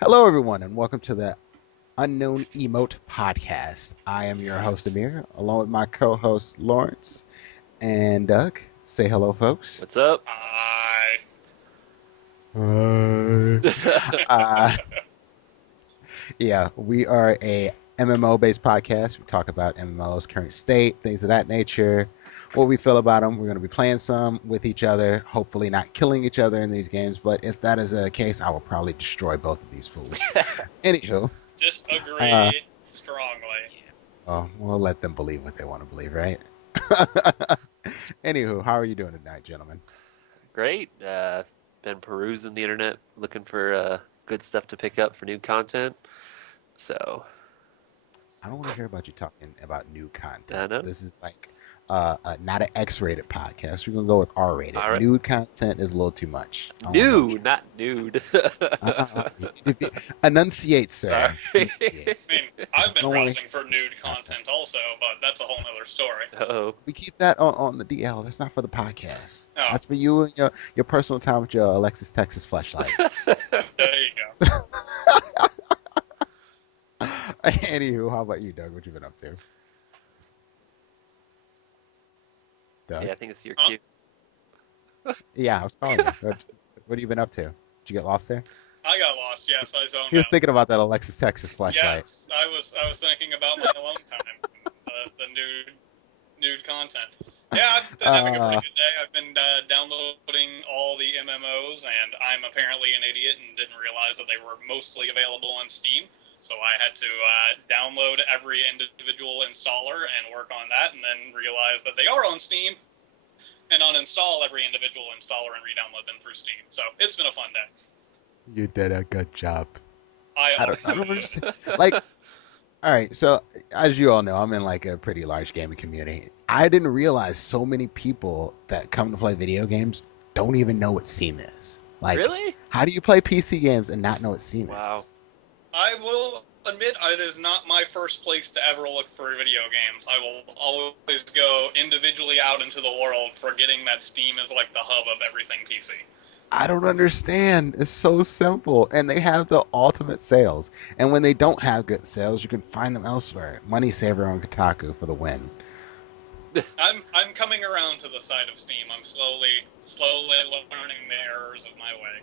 Hello, everyone, and welcome to the Unknown Emote podcast. I am your host, Amir, along with my co host, Lawrence and Doug. Say hello, folks. What's up? I Hi. Uh, yeah, we are a MMO based podcast. We talk about MMOs, current state, things of that nature, what we feel about them. We're going to be playing some with each other, hopefully not killing each other in these games. But if that is the case, I will probably destroy both of these fools. Anywho, uh, disagree strongly. well, we'll let them believe what they want to believe, right? Anywho, how are you doing tonight, gentlemen? Great. Been perusing the internet, looking for good stuff to pick up for new content. So, I don't want to hear about you talking about new I content. know. This is like not an X-rated podcast. We're gonna go with R-rated. All right. New content is a little too much. I want no. New, not nude. You need to enunciate, Sorry. sir. Enunciate. I mean, I've I been don't want to browsing for nude content also, but that's a whole nother story. Oh, We keep that on the DL. That's not for the podcast. Oh, That's for you and your personal time with your Alexis Texas flashlight. there you go. Anywho, how about you, Doug? What you been up to? Doug? yeah, I think it's your Huh? cue. Yeah, I was calling you. What have you been up to? Did you get lost there? I got lost. Yes, I zoned He was out. thinking about that Alexis Texas flashlight. Yes, I was thinking about my alone time, the nude content. Yeah, I've been having a pretty good day. I've been downloading all the MMOs, and I'm apparently an idiot and didn't realize that they were mostly available on Steam. So I had to download every individual installer and work on that, and then realize that they are on Steam, and uninstall every individual installer and re-download them through Steam. So it's been a fun day. You did a good job. I I don't understand. Like, all right, so as you all know, I'm in like a pretty large gaming community. I didn't realize so many people that come to play video games don't even know what Steam is. Like, Really? how do you play PC games and not know what Steam Wow. is? I will admit it is not my first place to ever look for video games. I will always go individually out into the world, forgetting that Steam is like the hub of everything PC. I don't understand. It's so simple. And they have the ultimate sales. And when they don't have good sales, you can find them elsewhere. Money saver on Kotaku for the win. I'm coming around to the side of Steam. I'm slowly learning the errors of my way.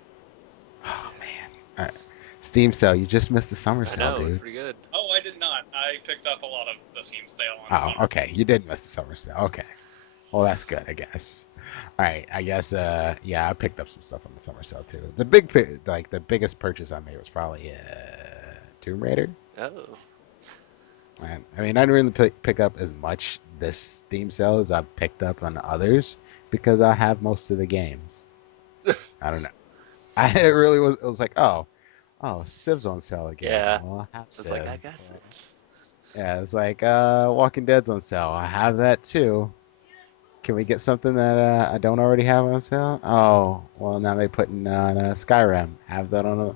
Oh, man. All right. Steam sale. You just missed the summer I sale, know, it's dude. pretty good. Oh, I did not. I picked up a lot of the Steam sale on Oh, summer. okay. You did miss the summer sale. Okay. Well, that's good, I guess. All right. I guess, yeah, I picked up some stuff on the summer sale, too. The biggest purchase I made was probably Tomb Raider. Oh, I mean, I didn't really pick up as much this Steam sale as I've picked up on others because I have most of the games. I don't know. It really was. It was like, oh, Civ's on sale again. yeah. Well, I have It's like Civ. I got some. Yeah, it's like Walking Dead's on sale. I have that too. Can we get something that I don't already have on sale? Oh, well, now they putting on Skyrim. Have that on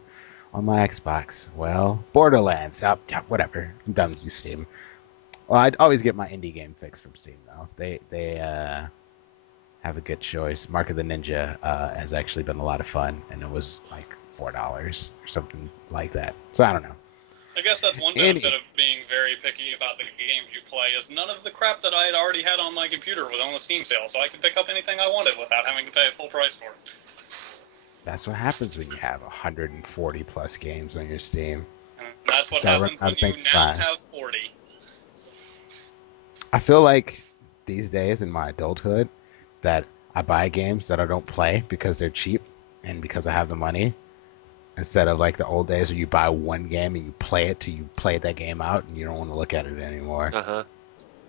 my Xbox. Well, Borderlands. Yeah, whatever. I'm done with you, Steam. Well, I'd always get my indie game fix from Steam though. They have a good choice. Mark of the Ninja has actually been a lot of fun, and it was like $4 or something like that. So I don't know. I guess that's one benefit of being very picky about the games you play is none of the crap that I had already had on my computer was on the Steam sale, so I could pick up anything I wanted without having to pay a full price for it. That's what happens when you have 140 plus games on your Steam. And that's what So happens I when you think now 5. have 40. I feel like these days in my adulthood that I buy games that I don't play because they're cheap and because I have the money. Instead of like the old days where you buy one game and you play it till you play that game out and you don't want to look at it anymore. Uh-huh.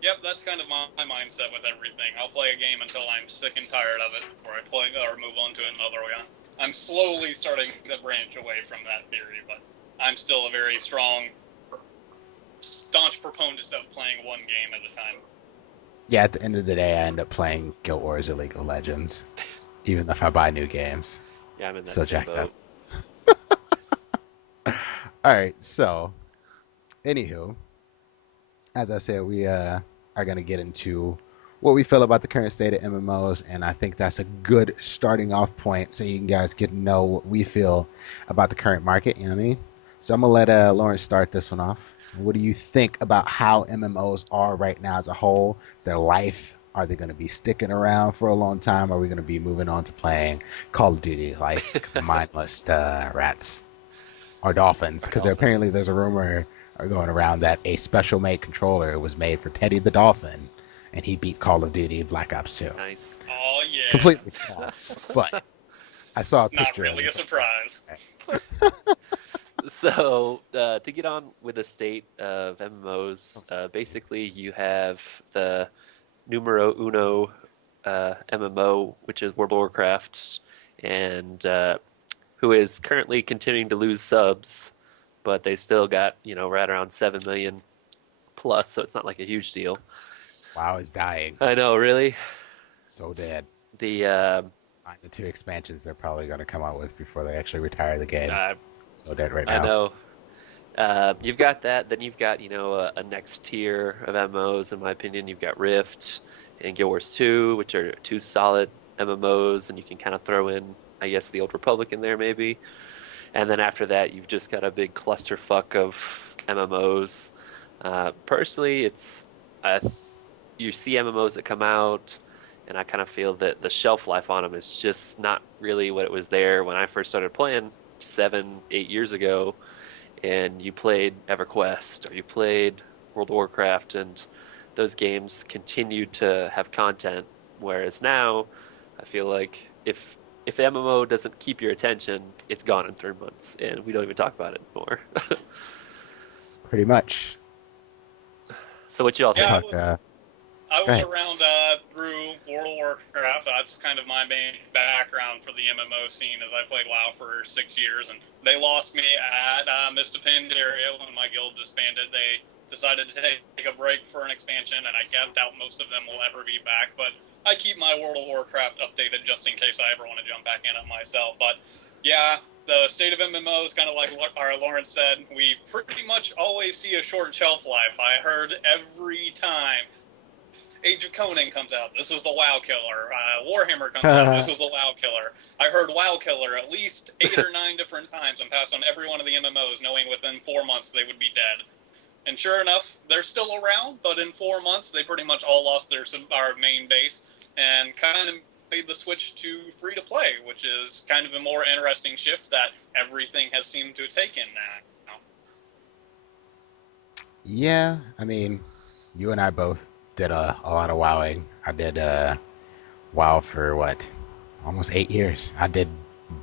Yep, that's kind of my mindset with everything. I'll play a game until I'm sick and tired of it, or I play or move on to another one. I'm slowly starting to branch away from that theory, but I'm still a very strong, staunch proponent of playing one game at a time. Yeah, at the end of the day, I end up playing Guild Wars or League of Legends, even if I buy new games. Yeah, I'm in that So same jacked boat. up. All right, so anywho, as I said, we are going to get into what we feel about the current state of MMOs, and I think that's a good starting off point so you guys get to know what we feel about the current market. You know what I mean? So I'm gonna let Lawrence start this one off. What do you think about how MMOs are right now as a whole? Their life? Are they going to be sticking around for a long time? Are we going to be moving on to playing Call of Duty like mindless rats or dolphins? Or Because Dolphins. apparently there's a rumor going around that a special made controller was made for Teddy the Dolphin, and he beat Call of Duty Black Ops 2. Nice. Oh Completely yes, false, but I saw a it's not picture of really it. a So I'm surprise. like, So, to get on with the state of MMOs, okay. basically you have the numero uno MMO, which is World of Warcraft, and who is currently continuing to lose subs, but they still got, right around 7 million plus, so it's not like a huge deal. WoW is dying. I know, really. So dead. The Find the two expansions they're probably going to come out with before they actually retire the game. I, It's so dead right I now. know. You've got that. Then you've got, a next tier of MMOs. In my opinion, you've got Rift and Guild Wars 2, which are two solid MMOs, and you can kind of throw in, I guess, the Old Republic in there maybe. And then after that, you've just got a big clusterfuck of MMOs. Personally, uh, you see MMOs that come out, and I kind of feel that the shelf life on them is just not really what it was there when I first started playing 7, 8 years ago and you played EverQuest or you played World of Warcraft, and those games continued to have content. Whereas now, I feel like if the MMO doesn't keep your attention, it's gone in 3 months, and we don't even talk about it anymore. Pretty much. So, what you all I Yeah, think? I talk. was I Go was ahead. around through World of Warcraft. That's kind of my main background for the MMO scene, as I played WoW for 6 years, and they lost me at Mista Pandaria when my guild disbanded. They decided to take a break for an expansion, and I doubt most of them will ever be back. But I keep my World of Warcraft updated just in case I ever want to jump back in it myself. But yeah, the state of MMOs, kind of like what our Lawrence said, we pretty much always see a short shelf life. I heard every time Age of Conan comes out, this is the WoW killer. Warhammer comes out, this is the WoW killer. I heard WoW killer at least 8 or 9 different times and passed on every one of the MMOs, knowing within 4 months they would be dead. And sure enough, they're still around, but in 4 months they pretty much all lost our main base and kind of made the switch to free to play, which is kind of a more interesting shift that everything has seemed to take in now. Yeah, I mean, you and I both did a lot of wowing. I did WoW for what, almost 8 years. I did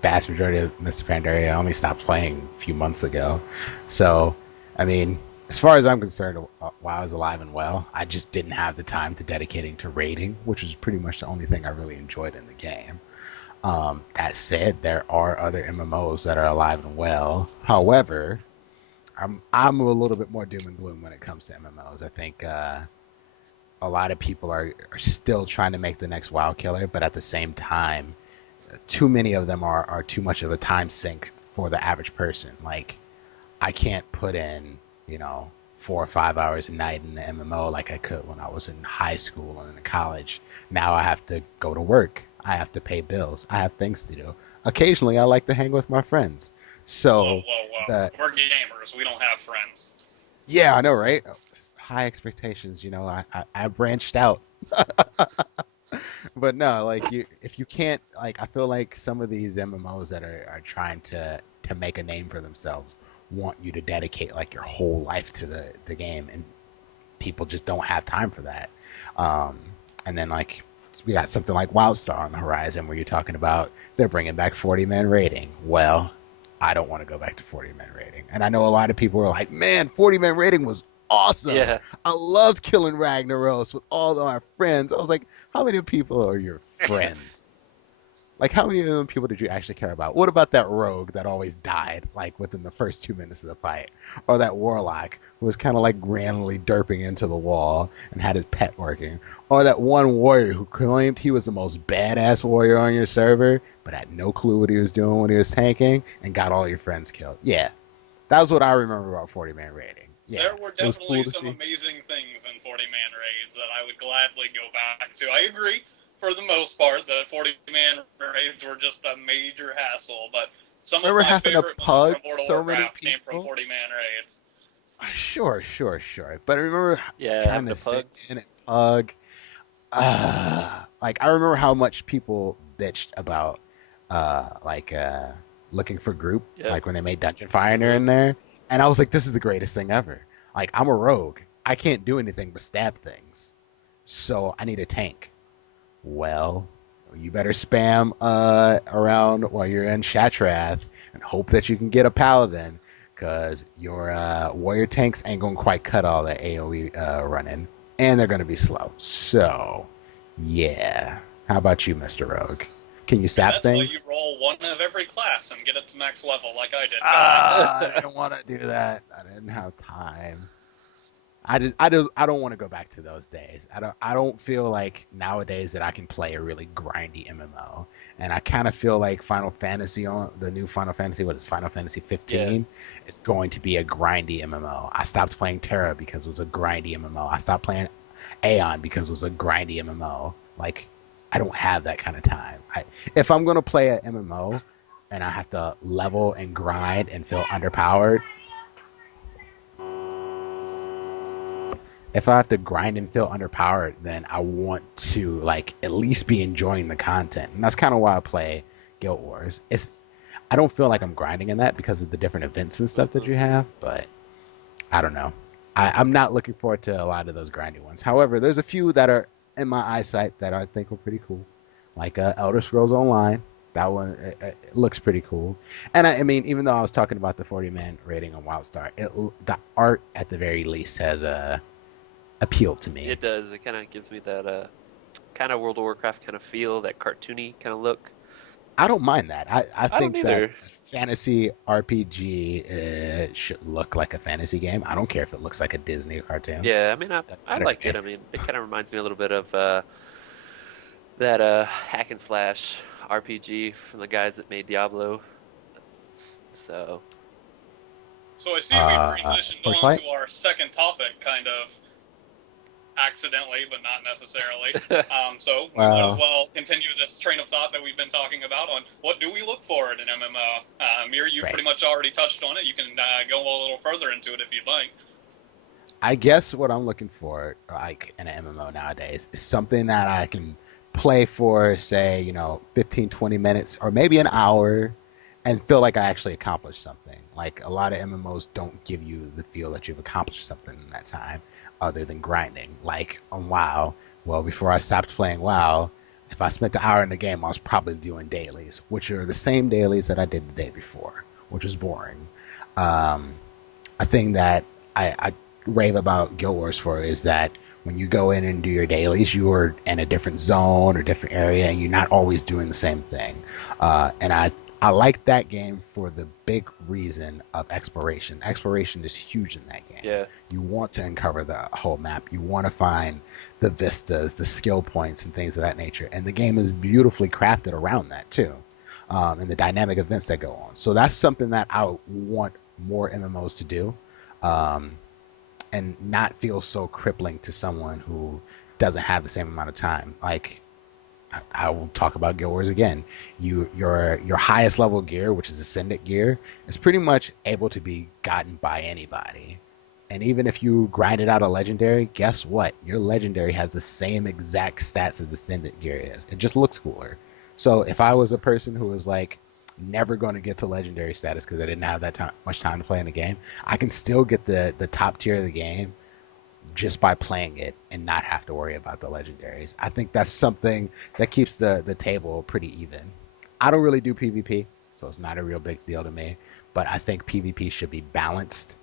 vast majority of Mr. Pandaria. I only stopped playing a few months ago. So, I mean, as far as I'm concerned, WoW is alive and well. I just didn't have the time to dedicating to raiding, which was pretty much the only thing I really enjoyed in the game. That said, there are other MMOs that are alive and well. However, I'm a little bit more doom and gloom when it comes to MMOs. I think a lot of people are still trying to make the next WoW killer, but at the same time, too many of them are too much of a time sink for the average person. Like I can't put in, 4 or 5 hours a night in the MMO like I could when I was in high school and in college. Now I have to go to work. I have to pay bills. I have things to do. Occasionally, I like to hang with my friends. Whoa, So whoa, whoa. the We're gamers. We don't have friends. yeah, I know, right? High expectations. I branched out. But no, like if you can't, like I feel like some of these MMOs that are trying to make a name for themselves want you to dedicate like your whole life to the game, and people just don't have time for that. Um, and then like we got something like WildStar on the horizon where you're talking about they're bringing back 40-man rating. Well, I don't want to go back to 40-man rating, and I know a lot of people are like, man, 40-man rating was awesome. Yeah, I loved killing Ragnaros with all of my friends. I was like, how many people are your friends? Like, how many of them people did you actually care about? What about that rogue that always died, like, within the first 2 minutes of the fight? Or that warlock who was kind of like randomly derping into the wall and had his pet working? Or that one warrior who claimed he was the most badass warrior on your server, but had no clue what he was doing when he was tanking and got all your friends killed? Yeah, that was what I remember about 40-man raiding. Yeah, There were it was definitely cool to some see. amazing things in 40-man raids that I would gladly go back to. I agree, for the most part, that 40-man raids were just a major hassle, but Some of Remember my having a favorite moments pug from World of so many Warcraft came from people? 40-man raids. Sure, sure, sure. But I remember Yeah, trying having to a sit pug. in a pug. Like I remember how much people bitched about like looking for group, Yep. like when they made Dungeon Finder Uh-huh. in there. And I was like, this is the greatest thing ever. Like I'm a rogue. I can't do anything but stab things. So I need a tank. Well, you better spam around while you're in Shatrath and hope that you can get a paladin, because your warrior tanks ain't gonna quite cut all that AOE running, and they're gonna be slow. So, yeah. How about you, Mr. Rogue? Can you And sap that's why you things? roll one of every class and get it to max level like I did, guy. I didn't want to do that. I didn't have time. I don't want to go back to those days. I don't feel like nowadays that I can play a really grindy MMO. And I kind of feel like Final Fantasy on the new Final Fantasy, what is Final Fantasy Yeah. 15, is going to be a grindy MMO. I stopped playing Terra because it was a grindy MMO. I stopped playing Aeon because it was a grindy MMO. Like I don't have that kind of time. If I'm gonna play an MMO and I have to level and grind and feel underpowered, if I have to grind and feel underpowered, then I want to like at least be enjoying the content, and that's kind of why I play Guild Wars. I don't feel like I'm grinding in that because of the different events and stuff that Uh-huh. you have, but I don't know. I'm not looking forward to a lot of those grindy ones. However, there's a few that are in my eyesight that I think are pretty cool, like Elder Scrolls Online. That one it looks pretty cool, and I mean, even though I was talking about the 40-man rating on WildStar, the art at the very least has a appeal to me. It does. It kind of gives me that kind of World of Warcraft kind of feel, that cartoony kind of look. I don't mind that. I I don't think that either. a fantasy RPG should look like a fantasy game. I don't care if it looks like a Disney cartoon. Yeah, I mean, Doesn't I matter to like me. it. I mean, it kind of reminds me a little bit of that hack and slash RPG from the guys that made Diablo. So, So I see we've transitioned on Torchlight. to our second topic, kind of accidentally, but not necessarily. So we might as Well, well continue this train of thought that we've been talking about on what do we look for in an MMO. Mir, you've right. pretty much already touched on it. You can go a little further into it if you'd like. I guess what I'm looking for, like in an MMO nowadays, is something that I can play for, say, 15, 20 minutes, or maybe an hour, and feel like I actually accomplished something. Like a lot of MMOs don't give you the feel that you've accomplished something in that time, other than grinding. Like on WoW, well, before I stopped playing WoW, if I spent an hour in the game, I was probably doing dailies, which are the same dailies that I did the day before, which was boring. Um, a thing that I rave about Guild Wars for is that when you go in and do your dailies, you are in a different zone or different area, and you're not always doing the same thing. And I like that game for the big reason of exploration. Exploration is huge in that game. yeah, You want to uncover the whole map. You want to find the vistas, the skill points, and things of that nature. And the game is beautifully crafted around that too, and the dynamic events that go on. So that's something that I want more MMOs to do, um, and not feel so crippling to someone who doesn't have the same amount of time. Like I will talk about Guild Wars again. Your highest level gear, which is Ascendant gear, is pretty much able to be gotten by anybody. And even if you grind it out a legendary, guess what? Your legendary has the same exact stats as Ascendant gear is. It just looks cooler. So if I was a person who was like never going to get to legendary status because I didn't have that much time to play in the game, I can still get the top tier of the game just by playing it and not have to worry about the legendaries. I think that's something that keeps the table pretty even. I don't really do PvP, so it's not a real big deal to me. But I think PvP should be balanced,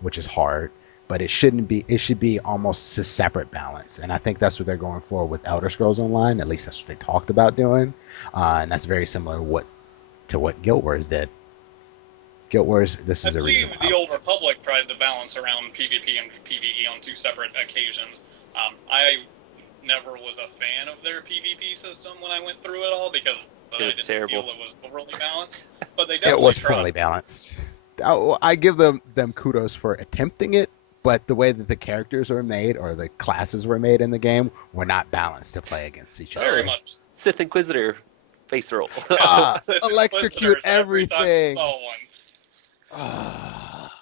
which is hard. But it shouldn't be. It should be almost a separate balance, and I think that's what they're going for with Elder Scrolls Online. At least that's what they talked about doing, and that's very similar to what Guild Wars did. Guild Wars. This I is a reason believe why. the Old Republic tried to balance around PvP and PvE on two separate occasions. I never was a fan of their PvP system when I went through it all because it I was didn't feel terrible. it was overly balanced. But they It definitely was tried. poorly balanced. I give them kudos for attempting it, but the way that the characters were made or the classes were made in the game were not balanced to play against each Very Oh, other. much. Sith Inquisitor face roll. Ah, It's electrocute Inquisitors every time you everything. saw one. Ah,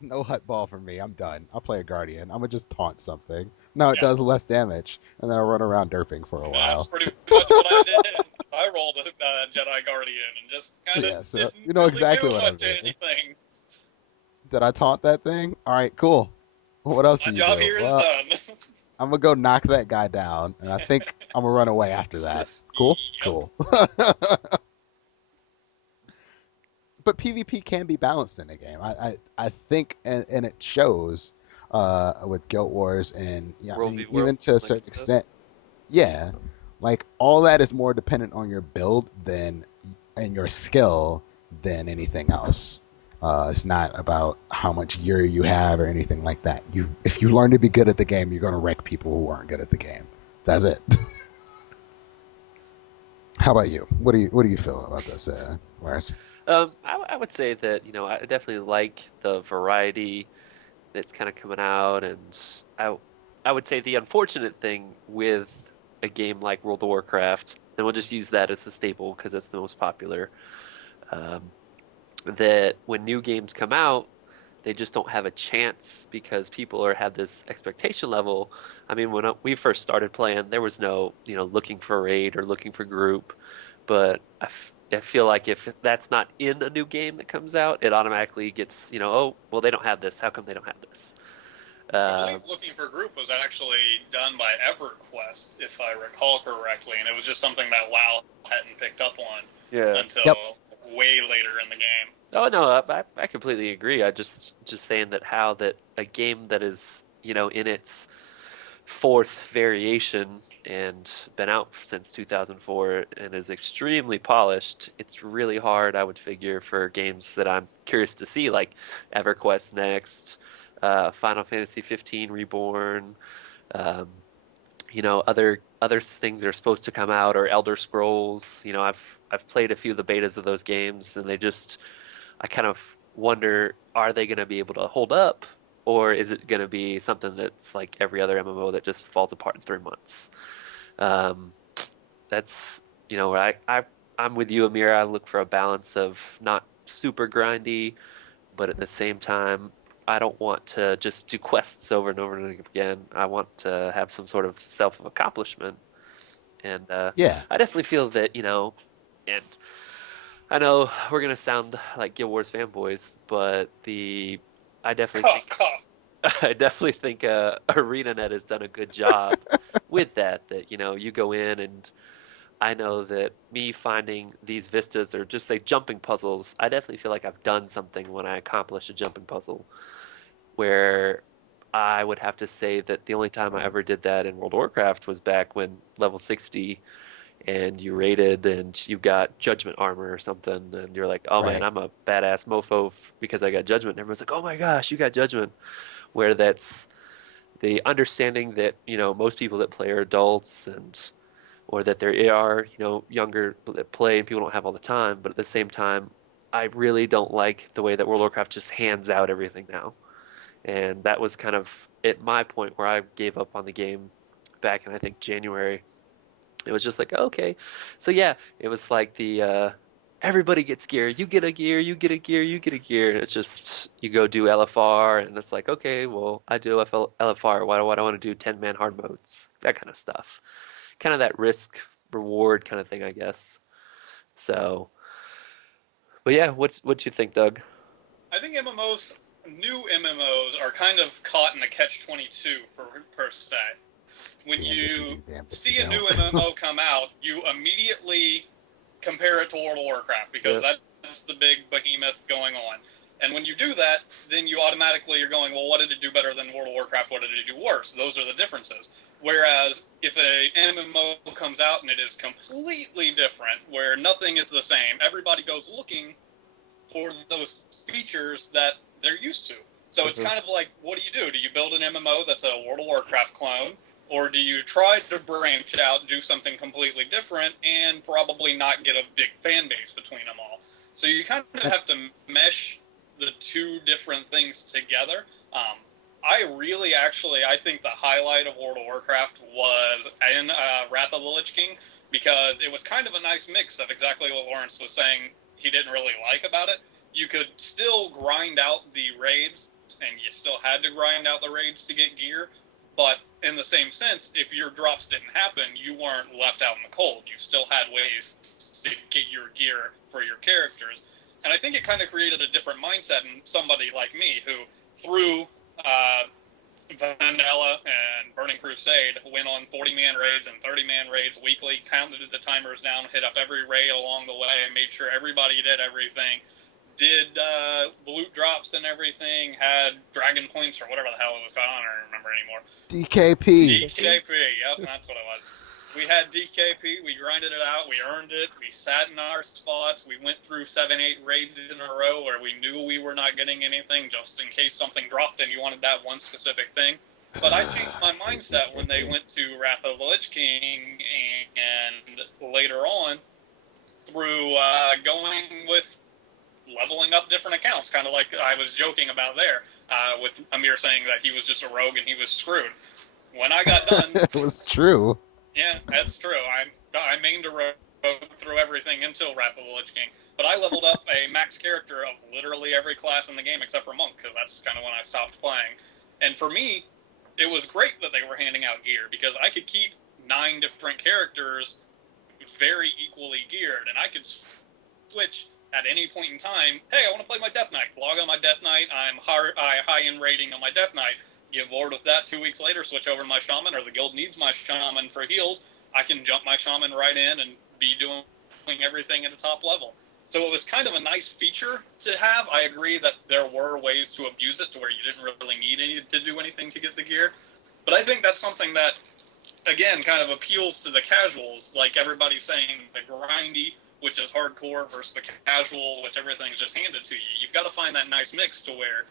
no hut ball for me. I'm done. I'll play a guardian. I'm gonna just taunt something. No, it Yeah. does less damage, and then I'll run around derping for a That's while. pretty much what I did. I rolled a Jedi Guardian and just kind of Yeah, so didn't you know really exactly do what I much mean. anything. Did I taunt that thing? All right, cool. What else My do you job do? here is Well, done. I'm gonna go knock that guy down, and I think I'm gonna run away after that. Cool, Yep. cool. But PvP can be balanced in a game. I think, and it shows with Guild Wars, and yeah, I World mean v World, even to a like certain stuff. extent, yeah, like all that is more dependent on your build than and your skill than anything else. It's not about how much gear you have or anything like that. If you learn to be good at the game, you're gonna wreck people who aren't good at the game. That's it. How about you? What do you feel about this, Lars? I would say that, I definitely like the variety that's kind of coming out, and I would say the unfortunate thing with a game like World of Warcraft, and we'll just use that as a staple because it's the most popular, um, that when new games come out, they just don't have a chance because people have this expectation level. I mean, when we first started playing, there was no, looking for raid or looking for group, but I feel like if that's not in a new game that comes out, it automatically gets, oh, well, they don't have this. How come they don't have this? I believe Uh, Looking for Group was actually done by EverQuest, if I recall correctly, and it was just something that WoW hadn't picked up on yeah. Yep. until way later in the game. Oh no, I completely agree. I just saying that how that a game that is, in its fourth variation and been out since 2004 and is extremely polished, it's really hard, I would figure, for games that I'm curious to see, like EverQuest next, Final Fantasy 15 Reborn, um, other things are supposed to come out, or Elder Scrolls. I've played a few of the betas of those games, and I kind of wonder, are they going to be able to hold up, or is it going to be something that's like every other MMO that just falls apart in 3 months? Um, that's where I'm with you, Amir. I look for a balance of not super grindy, but at the same time, I don't want to just do quests over and over and again. I want to have some sort of self accomplishment, and Yeah. I definitely feel that and I know we're gonna sound like Guild Wars fanboys, but I definitely Cough, think cough. I definitely think ArenaNet has done a good job with that. That you go in, and I know that me finding these vistas, or just say jumping puzzles, I definitely feel like I've done something when I accomplish a jumping puzzle. Where I would have to say that the only time I ever did that in World of Warcraft was back when level 60 and you raided and you got judgment armor or something, and you're like, oh man, Right. I'm a badass mofo because I got judgment. And everyone's like, oh my gosh, you got judgment. Where that's the understanding that most people that play are adults, and or that there are younger that play and people don't have all the time. But at the same time, I really don't like the way that World of Warcraft just hands out everything now. And that was kind of at my point where I gave up on the game back in, I think, January. It was just like, okay. So yeah, it was like the everybody gets gear. You get a gear, you get a gear, you get a gear. And it's just you go do LFR, and it's like, okay, well, I do LFR. Why do I want to do 10-man hard modes? That kind of stuff. Kind of that risk reward kind of thing, I guess. So, but yeah, what you think, Doug? I think new MMOs, are kind of caught in a catch-22 per se. When Damned if you you do, damned if you see a don't. new MMO come out, you immediately compare it to World of Warcraft because Yep. that's the big behemoth going on. And when you do that, then you automatically are going, well, what did it do better than World of Warcraft? What did it do worse? Those are the differences. Whereas if a MMO comes out and it is completely different, where nothing is the same, everybody goes looking for those features that they're used to. So it's Mhm. kind of like, what do? Do you build an MMO that's a World of Warcraft clone? Or do you try to branch out, do something completely different, and probably not get a big fan base between them all? So you kind of have to mesh the two different things together. I think the highlight of World of Warcraft was in Wrath of the Lich King, because it was kind of a nice mix of exactly what Lawrence was saying he didn't really like about it. You could still grind out the raids, and you still had to grind out the raids to get gear, but in the same sense, if your drops didn't happen, you weren't left out in the cold. You still had ways to get your gear for your characters. And I think it kind of created a different mindset in somebody like me who, through Vanilla and Burning Crusade, went on 40-man raids and 30-man raids weekly, counted the timers down, hit up every raid along the way, and made sure everybody did everything, did loot drops and everything, had dragon points or whatever the hell it was called. I don't remember anymore. DKP. DKP, yep, that's what it was. We had DKP, we grinded it out, we earned it, we sat in our spots, we went through 7-8 raids in a row where we knew we were not getting anything just in case something dropped and you wanted that one specific thing. But I changed my mindset when they went to Wrath of the Lich King and later on through going with leveling up different accounts, kind of like I was joking about there, with Amir saying that he was just a rogue and he was screwed. When I got done... It was true. Yeah, that's true. I mained a rogue through everything until Wrath of the Lich King, but I leveled up a max character of literally every class in the game except for Monk, because that's kind of when I stopped playing. And for me, it was great that they were handing out gear, because I could keep 9 different characters very equally geared, and I could switch at any point in time. Hey, I want to play my Death Knight. Log on my Death Knight. I'm high in rating on my Death Knight. Get bored with that 2 weeks later, switch over to my Shaman, or the guild needs my Shaman for heals. I can jump my Shaman right in and be doing everything at a top level. So it was kind of a nice feature to have. I agree that there were ways to abuse it to where you didn't really need to do anything to get the gear. But I think that's something that, again, kind of appeals to the casuals, like everybody's saying, the grindy, which is hardcore, versus the casual, which everything's just handed to you. You've got to find that nice mix to where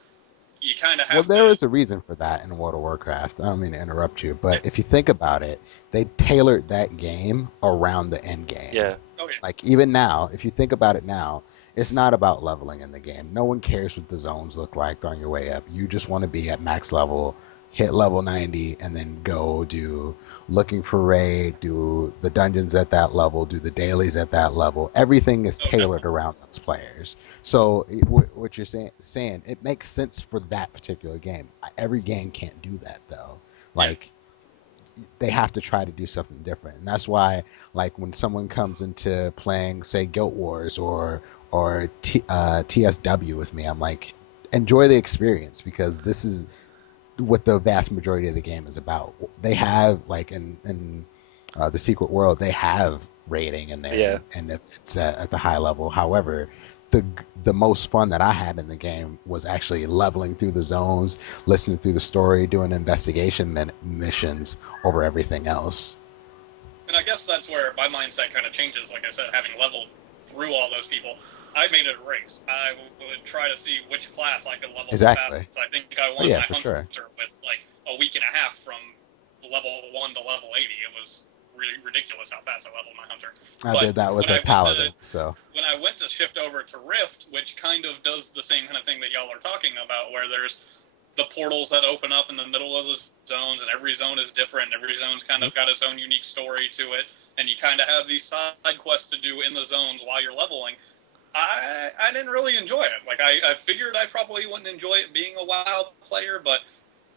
you kind of have Well, there is a reason for that in World of Warcraft. I don't mean to interrupt you, but if you think about it, they tailored that game around the end game. Yeah. Okay. Like, even now, if you think about it now, it's not about leveling in the game. No one cares what the zones look like on your way up. You just want to be at max level, hit level 90, and then go do looking for raid, do the dungeons at that level, do the dailies at that level. Everything is tailored around those players. So what you're saying, it makes sense for that particular game. Every game can't do that, though. Like, they have to try to do something different, and that's why, like, when someone comes into playing, say, Guild Wars or TSW with me, I'm like, enjoy the experience, because this is what the vast majority of the game is about. They have, like, in the Secret World, they have rating in there, Yeah. and if it's at the high level. However, the most fun that I had in the game was actually leveling through the zones, listening through the story, doing investigation missions over everything else. And I guess that's where my mindset kind of changes. Like I said, having leveled through all those people, I made it a race. I would try to see which class I could level Exactly. fast. I think I won my Hunter with like a week and a half from level 1 to level 80. It was really ridiculous how fast I leveled my Hunter. I did that with a Paladin. So when I went to shift over to Rift, which kind of does the same kind of thing that y'all are talking about, where there's the portals that open up in the middle of the zones, and every zone is different. Every zone's kind of got its own unique story to it, and you kind of have these side quests to do in the zones while you're leveling. I didn't really enjoy it. Like, I figured I probably wouldn't enjoy it being a WoW player, but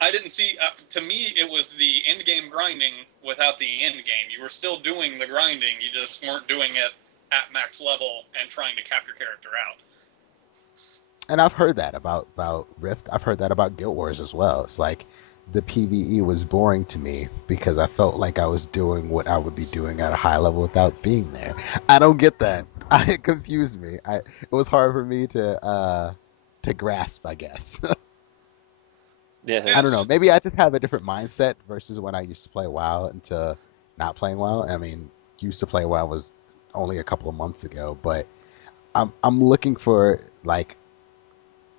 I didn't see... to me, it was the end-game grinding without the end game. You were still doing the grinding, you just weren't doing it at max level and trying to cap your character out. And I've heard that about Rift. I've heard that about Guild Wars as well. It's like the PvE was boring to me because I felt like I was doing what I would be doing at a high level without being there. I don't get that. It confused me. It was hard for me to grasp, I guess. Yeah. I don't know. Maybe I just have a different mindset versus when I used to play WoW into not playing WoW. I mean, used to play WoW was only a couple of months ago, but I'm looking for, like,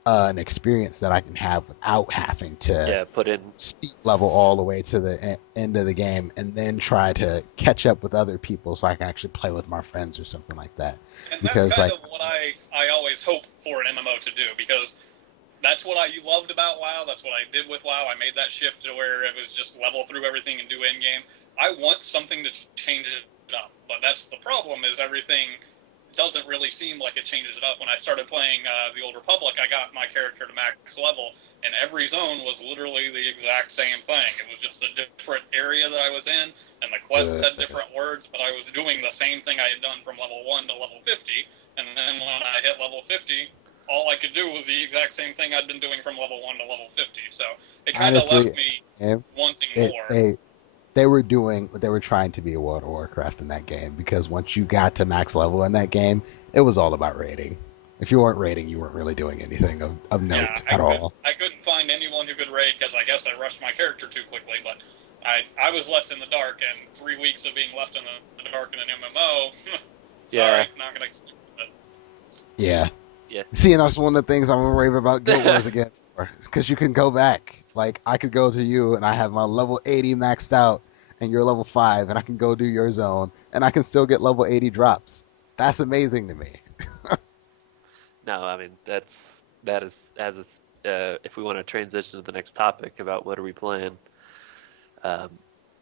an experience that I can have without having to put in speed level all the way to the end of the game and then try to catch up with other people so I can actually play with my friends or something like that. And because, that's kind of what I always hope for an MMO to do, because that's what I loved about WoW. That's what I did with WoW. I made that shift to where it was just level through everything and do endgame. I want something to change it up. But that's the problem, is everything doesn't really seem like it changes it up. When I started playing the Old Republic, I got my character to max level, and every zone was literally the exact same thing. It was just a different area that I was in, and the quests had different words, but I was doing the same thing I had done from level 1 to level 50, and then when I hit level 50, all I could do was the exact same thing I'd been doing from level 1 to level 50. So it kind of Honestly, left me Abe, wanting it more. they were doing what they were trying to be a World of Warcraft in that game because once you got to max level in that game, it was all about raiding. If you weren't raiding, you weren't really doing anything of Yeah, note at all. I couldn't find anyone who could raid because I guess I rushed my character too quickly. But I was left in the dark, and 3 weeks of being left in the dark in an MMO. Yeah. Sorry, not gonna. Yeah. Yeah. See, and that's one of the things I'm gonna rave about Guild Wars again, because you can go back. Like I could go to you and I have my level 80 maxed out, and you're level 5, and I can go do your zone, and I can still get level 80 drops. That's amazing to me. No, I mean that is as a, if we want to transition to the next topic about what are we playing, um,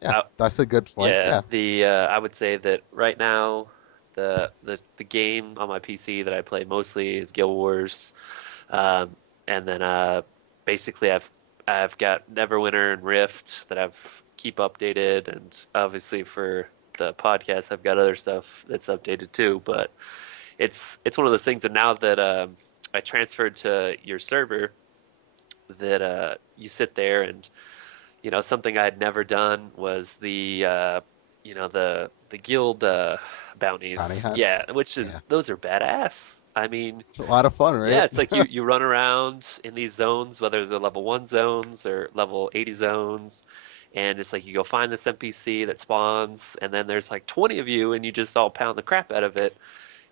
Yeah, I, that's a good point. yeah, Yeah. the I would say that right now the game on my PC that I play mostly is Guild Wars, um, and then basically I've got Neverwinter and Rift that I've keep updated, and obviously for the podcast I've got other stuff that's updated too, but it's one of those things. And now that I transferred to your server, that you sit there and something I had never done was the the guild Bounty bounties. hunts. Yeah, which is Yeah. those are badass. I mean, It's a lot of fun, yeah, right? it's like you run around in these zones, whether they're level 1 zones or level 80 zones, and it's like you go find this NPC that spawns, and then there's like 20 of you, and you just all pound the crap out of it.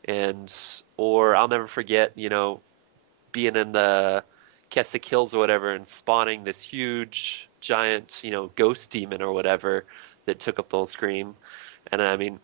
And or I'll never forget, being in the Keswick Hills or whatever and spawning this huge giant, ghost demon or whatever that took up the whole screen. And I mean,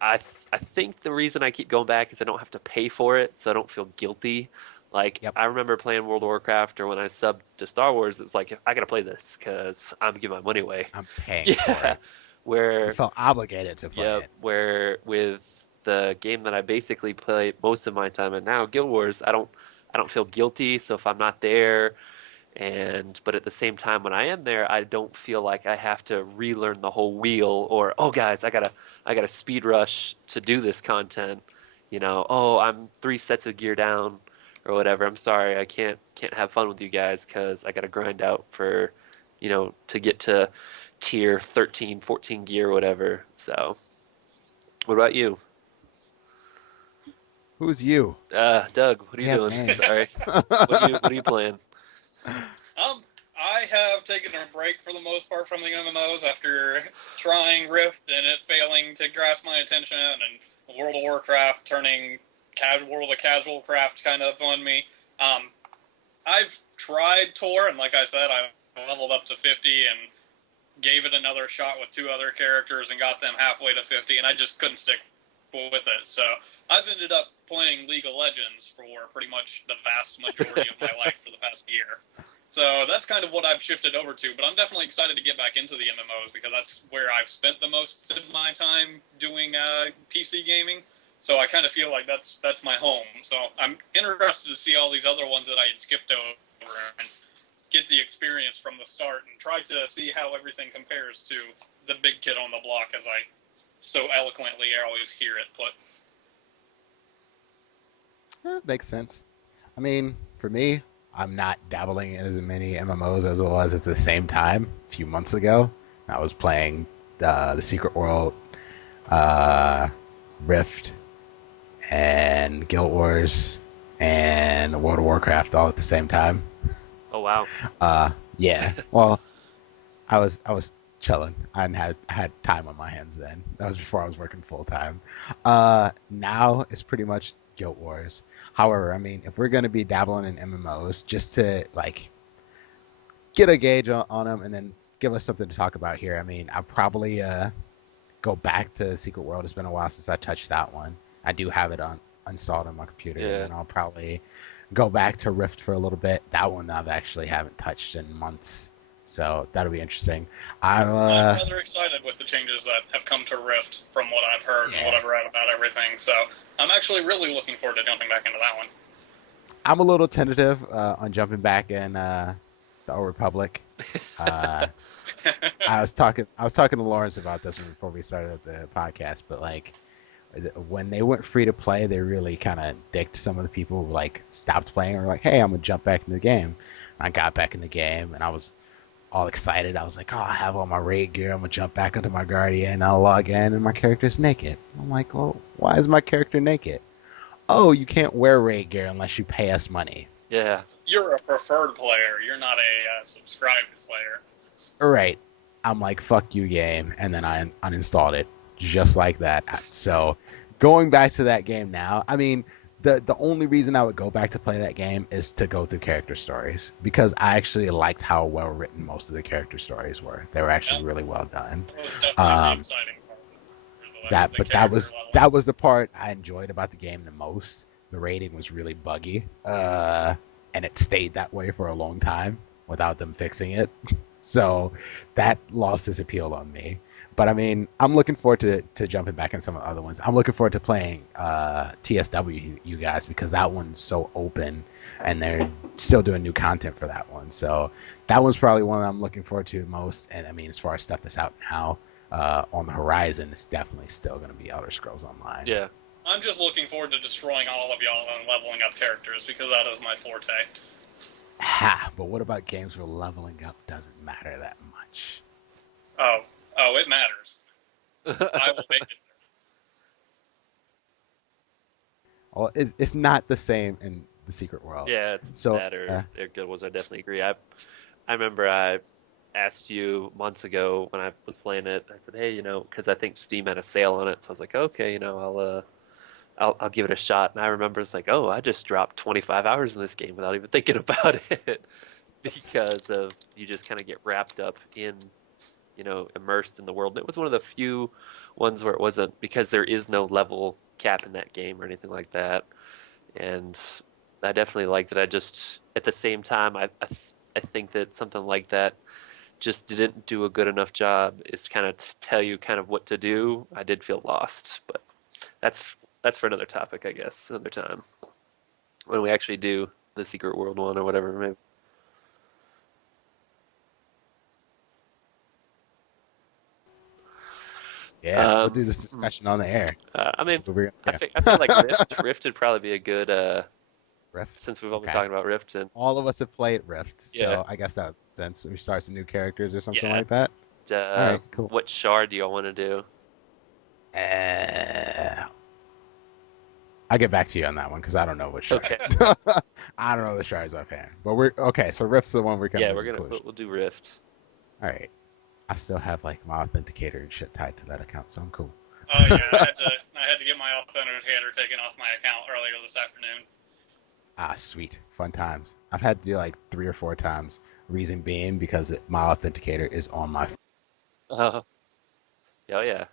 I think the reason I keep going back is I don't have to pay for it, so I don't feel guilty. Like Yep. I remember playing World of Warcraft, or when I subbed to Star Wars, it was like I gotta play this because I'm giving my money away. I'm paying for Yeah, it. You where felt obligated to play yeah, it. where with the game that I basically play most of my time in now, Guild Wars, I don't feel guilty. So if I'm not there, but at the same time when I am there, I don't feel like I have to relearn the whole wheel, or oh guys, I gotta speed rush to do this content. Oh, I'm 3 sets of gear down or whatever. I'm sorry, I can't have fun with you guys because I gotta grind out for to get to tier 13, 14 gear or whatever. So what about you? Who's you? Doug, what are We you have doing? names. Sorry. What are you playing? I have taken a break for the most part from the MMOs after trying Rift and it failing to grasp my attention, and World of Warcraft turning World of Casual Craft kind of on me. Um, I've tried Tor, and like I said, I leveled up to 50 and gave it another shot with 2 other characters and got them halfway to 50, and I just couldn't stick with it. So I've ended up playing League of Legends for pretty much the vast majority of my life for the past year. So that's kind of what I've shifted over to, but I'm definitely excited to get back into the MMOs because that's where I've spent the most of my time doing PC gaming. So I kind of feel like that's my home. So I'm interested to see all these other ones that I had skipped over and get the experience from the start and try to see how everything compares to the big kid on the block, as I so eloquently always hear it put. Makes sense. I mean, for me, I'm not dabbling in as many MMOs as I was at the same time a few months ago. I was playing the Secret World, uh, Rift, and Guild Wars, and World of Warcraft all at the same time. Oh wow. Yeah. Well, I was chilling. I had time on my hands then. That was before I was working full time. Now it's pretty much Guild Wars. However, I mean, if we're gonna be dabbling in MMOs, just to like get a gauge on them and then give us something to talk about here. I mean, I'll probably go back to Secret World. It's been a while since I touched that one. I do have it on installed on my computer, and Yeah. then I'll probably go back to Rift for a little bit. That one I've actually haven't touched in months. So that'll be interesting. I'm I'm rather excited with the changes that have come to Rift from what I've heard and what I've read about everything. So I'm actually really looking forward to jumping back into that one. I'm a little tentative on jumping back in the Old Republic. I was talking to Lawrence about this one before we started the podcast, but like when they went free to play, they really kind of dicked some of the people who like stopped playing or like, hey, I'm gonna jump back in the game. I got back in the game and I was all excited. I was like, oh, I have all my raid gear. I'm gonna jump back into my guardian. I'll log in and my character's naked. I'm like, well, why is my character naked? Oh, you can't wear raid gear unless you pay us money. Yeah. You're a preferred player. You're not a subscribed player. All right. I'm like, fuck you, game, and then I uninstalled it just like that. So, going back to that game now, I mean, the only reason I would go back to play that game is to go through character stories because I actually liked how well written most of the character stories were. They were actually really well done. That was definitely the exciting part. That was the part I enjoyed about the game the most. The rating was really buggy, and it stayed that way for a long time without them fixing it. So that lost its appeal on me. But I mean, I'm looking forward to jumping back in some of the other ones. I'm looking forward to playing TSW, you guys, because that one's so open, and they're still doing new content for that one. So that one's probably one I'm looking forward to most. And I mean, as far as stuff that's out now on the horizon, it's definitely still going to be Elder Scrolls Online. Yeah. I'm just looking forward to destroying all of y'all and leveling up characters because that is my forte. Ha! But what about games where leveling up doesn't matter that much? Oh, it matters. I will make it. Well, it's not the same in the Secret World. Yeah, it's So, better. They're good ones. I definitely agree. I remember I asked you months ago when I was playing it. I said, hey, because I think Steam had a sale on it, so I was like, okay, I'll give it a shot. And I remember it's like, oh, I just dropped 25 hours in this game without even thinking about it because of you just kind of get wrapped up in, immersed in the world. And it was one of the few ones where it wasn't because there is no level cap in that game or anything like that. And I definitely liked it. I just, at the same time, I think that something like that just didn't do a good enough job is kind of to tell you kind of what to do. I did feel lost, but that's that's for another topic, I guess, another time when we actually do the Secret World one or whatever. Maybe. yeah, we'll do this discussion on the air. I mean, Yeah. I feel like Rift would probably be a good Rift. since we've all been talking about Rift and all of us have played Rift, so Yeah. I guess that since we start some new characters or something Yeah. like that. All right, cool. What shard do y'all want to do? I'll get back to you on that one because I don't know what shard. Okay. I don't know the shards offhand, but we're okay. So Rift's the one we're gonna. Yeah, we'll do Rift. All right. I still have like my authenticator and shit tied to that account, so I'm cool. Oh yeah, I had to get my authenticator taken off my account earlier this afternoon. Ah, sweet, fun times. I've had to do like 3 or 4 times. Reason being because my authenticator is on my. Oh yeah.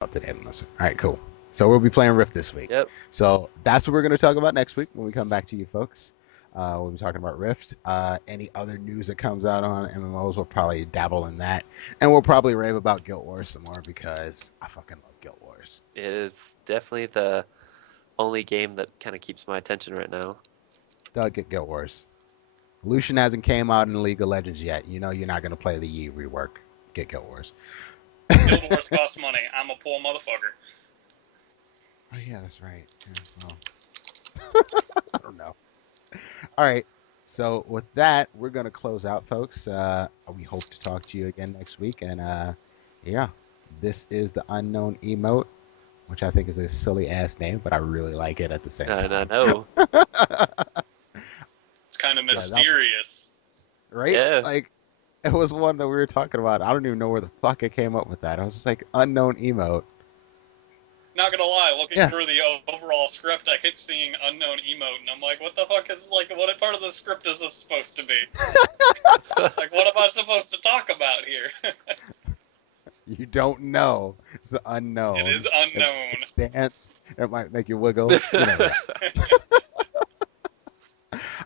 Up to date on this. All right, cool. So we'll be playing Rift this week. Yep. So that's what we're going to talk about next week when we come back to you folks. We'll be talking about Rift. Any other news that comes out on MMOs, we'll probably dabble in that. And we'll probably rave about Guild Wars some more because I fucking love Guild Wars. It is definitely the only game that kind of keeps my attention right now. Doug, get Guild Wars. Lucian hasn't came out in League of Legends yet. You know you're not going to play the Yi rework. Get Guild Wars. Guild Wars costs money. I'm a poor motherfucker. Oh, yeah, that's right. Yeah, well. I don't know. All right. So with that, we're going to close out, folks. We hope to talk to you again next week. And yeah, this is the Unknown Emote, which I think is a silly-ass name, but I really like it at the same time. I know. It's kind of mysterious. Right? Yeah. Like, it was one that we were talking about. I don't even know where the fuck I came up with that. I was just like, Unknown Emote. Not gonna lie, looking through the overall script, I kept seeing Unknown Emote, and I'm like, what the fuck is, like, what part of the script is this supposed to be? Like, what am I supposed to talk about here? You don't know. It's unknown. It is unknown. Dance. It might make you wiggle. You know.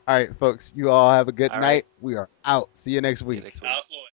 All right, folks. You all have a good All right. night. We are out. See you next See you week. next week. Hasta